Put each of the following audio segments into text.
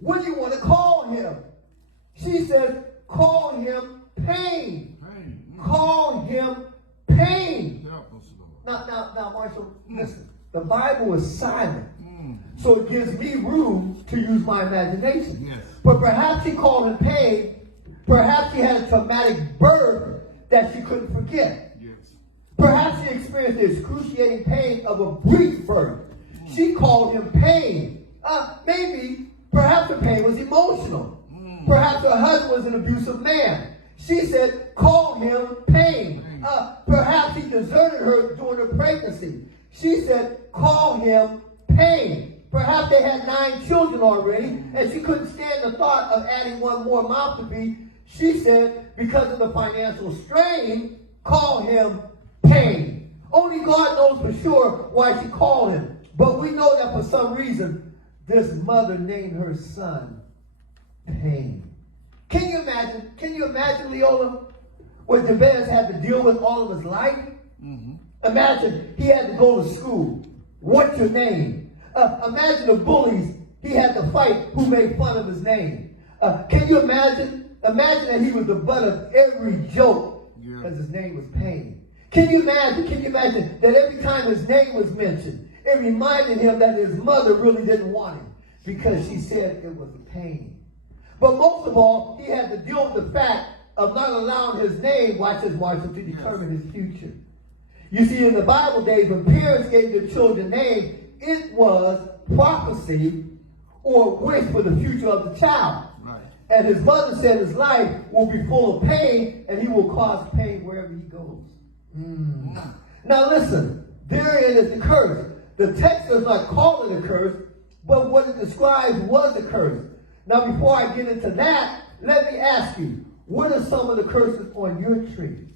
What do you want to call him? She says, call him pain. Call him pain. Now, Marshall, listen. The Bible is silent. So it gives me room to use my imagination. Yes. But perhaps she called him pain. Perhaps she had a traumatic birth that she couldn't forget. Yes. Perhaps she experienced the excruciating pain of a brief birth. She called him pain. Perhaps the pain was emotional. Perhaps her husband was an abusive man. She said, call him pain. Perhaps he deserted her during her pregnancy. She said, call him pain. Perhaps they had 9 children already, and she couldn't stand the thought of adding one more mouth to feed. She said, because of the financial strain, call him pain. Only God knows for sure why she called him. But we know that for some reason, this mother named her son pain. Can you imagine, Leola, what Jabez had to deal with all of his life? Imagine he had to go to school. What's your name? Imagine the bullies he had to fight who made fun of his name. Can you imagine? Imagine that he was the butt of every joke because his name was Pain. Can you imagine that every time his name was mentioned, it reminded him that his mother really didn't want him because she said it was a pain. But most of all, he had to deal with the fact of not allowing his name, watch his Marshall, to determine his future. You see, in the Bible days, when parents gave their children names, it was prophecy or wish for the future of the child. Right. And his mother said his life will be full of pain and he will cause pain wherever he goes. Now listen, therein is the curse. The text does not call it a curse, but what it describes was a curse. Now before I get into that, let me ask you, what are some of the curses on your tree?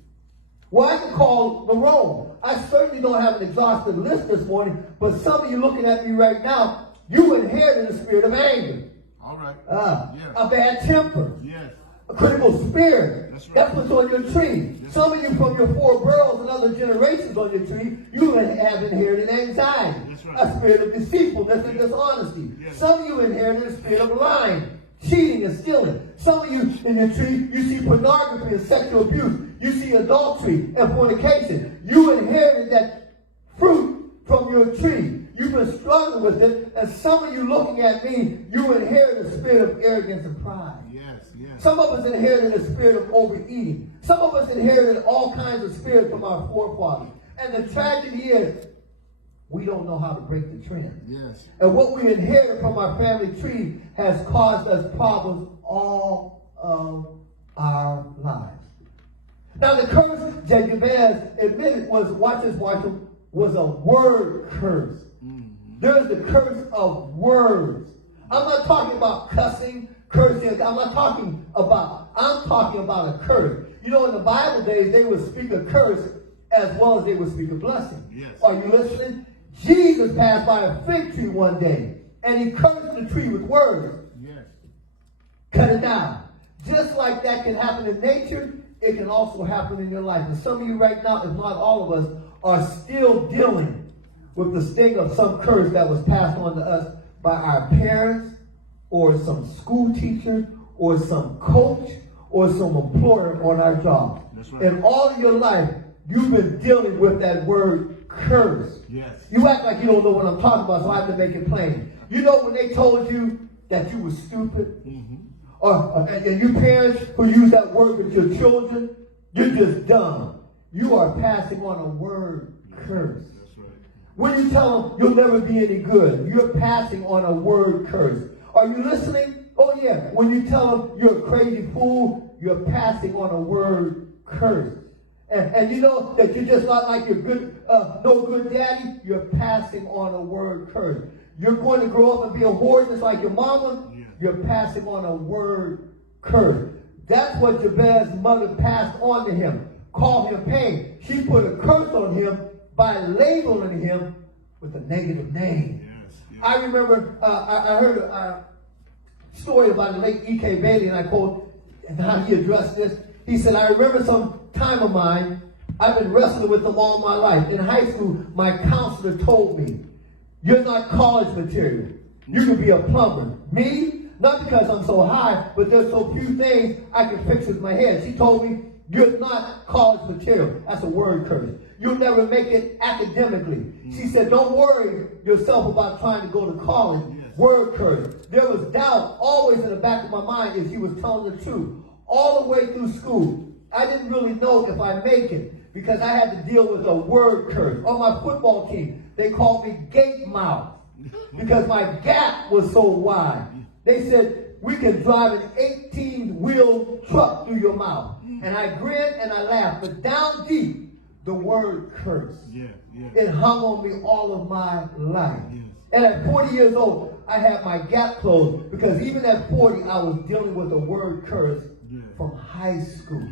Well, I can call the roll. I certainly don't have an exhaustive list this morning, but some of you looking at me right now, you inherited a spirit of anger. All right. A bad temper. Yes. A critical spirit. That's right. That's what's on your tree. Yes. Some of you from your 4 boroughs and other generations on your tree, you have inherited anxiety. That's right. A spirit of deceitfulness and dishonesty. Yes. Some of you inherited a spirit of lying, cheating, and stealing. Some of you in your tree, you see pornography and sexual abuse. You see adultery and fornication. You inherited that fruit from your tree. You've been struggling with it. And some of you looking at me, you inherited a spirit of arrogance and pride. Yes. Some of us inherited a spirit of overeating. Some of us inherited all kinds of spirits from our forefathers. And the tragedy is, we don't know how to break the trend. Yes. And what we inherited from our family tree has caused us problems all of our lives. Now the curse that Jabez admitted was, watch this, Marshall, was a word curse. There's the curse of words. I'm not talking about cussing, cursing. I'm talking about a curse. You know, in the Bible days, they would speak a curse as well as they would speak a blessing. Yes. Are you listening? Jesus passed by a fig tree one day, and he cursed the tree with words. Yes. Cut it down. Just like that can happen in nature, it can also happen in your life. And some of you right now, if not all of us, are still dealing with the sting of some curse that was passed on to us by our parents, or some school teacher, or some coach, or some employer on our job. That's right. In all of your life, you've been dealing with that word curse. Yes. You act like you don't know what I'm talking about, so I have to make it plain. You know when they told you that you were stupid? And you parents who use that word with your children, you're just dumb. You are passing on a word curse. That's right. When you tell them you'll never be any good, you're passing on a word curse. Are you listening? Oh yeah. When you tell them you're a crazy fool, you're passing on a word curse. And you know that you're just not like your good, no good daddy, you're passing on a word curse. You're going to grow up and be a whore just like your mama, you're passing on a word curse. That's what Jabez's mother passed on to him. Called him pain. She put a curse on him by labeling him with a negative name. Yes. I remember I heard a story about the late E.K. Bailey, and I quote, and how he addressed this. He said, I remember some time of mine, I've been wrestling with them all my life. In high school, my counselor told me, you're not college material. You can be a plumber. Me, Not because I'm so high, but there's so few things I can fix with my head. She told me, you're not college material. That's a word curse. You'll never make it academically. She said, don't worry yourself about trying to go to college. Word curse. There was doubt always in the back of my mind if she was telling the truth. All the way through school, I didn't really know if I make it because I had to deal with a word curse. On my football team, they called me gate mouth because my gap was so wide. They said, we can drive an 18-wheel truck through your mouth. And I grinned and I laughed. But down deep, the word curse. It hung on me all of my life. And at 40 years old, I had my gap closed because even at 40, I was dealing with a word curse from high school.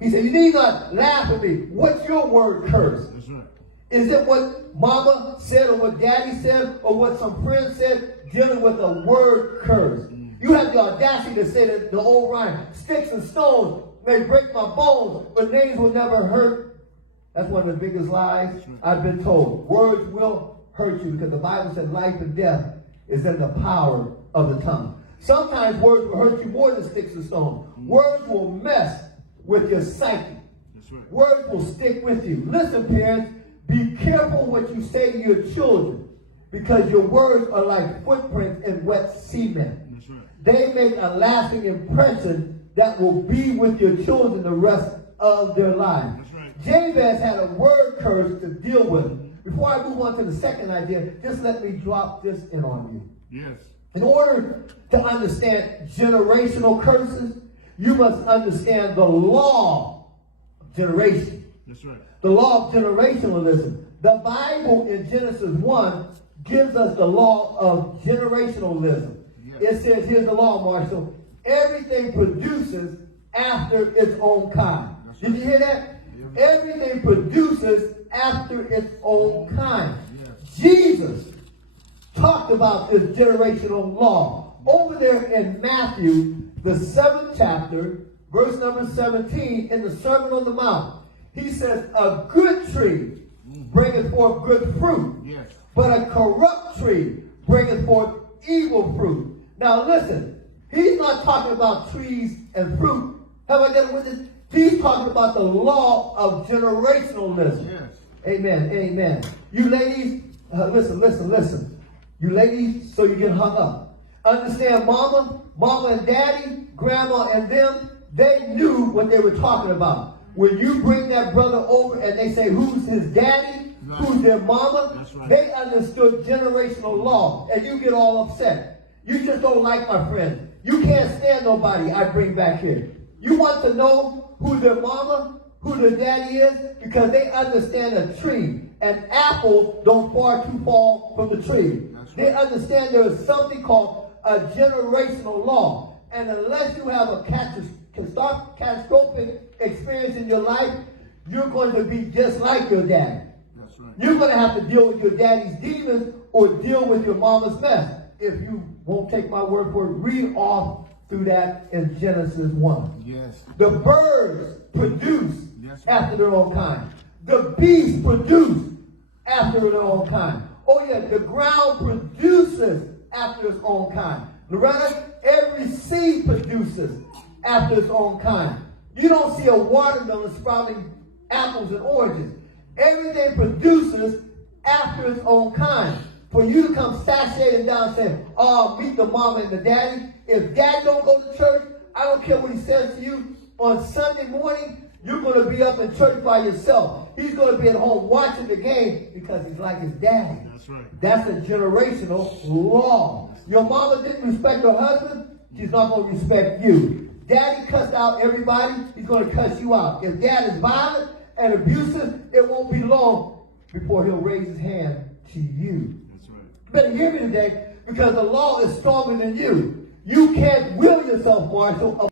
He said, you need not laugh at me. What's your word curse? That's right. Is it what mama said or what daddy said or what some friend said? Dealing with a word curse. You have the audacity to say that the old rhyme, sticks and stones may break my bones, but names will never hurt. That's one of the biggest lies I've been told. Words will hurt you because the Bible says life and death is in the power of the tongue. Sometimes words will hurt you more than sticks and stones. Words will mess with your psyche. Words will stick with you. Listen, parents, be careful what you say to your children because your words are like footprints in wet cement. They make a lasting impression that will be with your children the rest of their lives. Jabez had a word curse to deal with. Before I move on to the second idea, just let me drop this in on you. In order to understand generational curses, you must understand the law of generation. The law of generationalism. The Bible in Genesis 1 gives us the law of generationalism. It says, here's the law, Marshall. Everything produces after its own kind. Did you hear that? Everything produces after its own kind. Jesus talked about this generational law. Over there in Matthew, the 7th chapter, verse number 17, in the Sermon on the Mount, he says, a good tree bringeth forth good fruit, but a corrupt tree bringeth forth evil fruit. Now listen, he's not talking about trees and fruit. Have I got it with it? He's talking about the law of generationalism. Amen, amen. You ladies, listen. You ladies, so you get hung up. Understand, mama and daddy, grandma and them, they knew what they were talking about. When you bring that brother over and they say, who's his daddy? Who's their mama? They understood generational law, and you get all upset. You just don't like my friend. You can't stand nobody I bring back here. You want to know who their mama, who their daddy is? Because they understand a tree. An apple don't far too far from the tree. They understand there is something called a generational law. And unless you have a catastrophic experience in your life, you're going to be just like your daddy. You're going to have to deal with your daddy's demons or deal with your mama's mess. If you won't take my word for it, read off through that in Genesis 1. The birds produce after their own kind. The beasts produce after their own kind. Oh yeah, the ground produces after its own kind. Loretta, every seed produces after its own kind. You don't see a watermelon sprouting apples and oranges. Everything produces after its own kind. For you to come sashaying down saying, oh, meet the mama and the daddy. If daddy don't go to church, I don't care what he says to you. On Sunday morning, you're going to be up in church by yourself. He's going to be at home watching the game because he's like his daddy. That's a generational law. Your mama didn't respect her husband, she's not going to respect you. Daddy cussed out everybody, he's going to cuss you out. If dad is violent and abusive, it won't be long before he'll raise his hand to you. You better hear me today because the law is stronger than you. You can't will yourself, Marshall,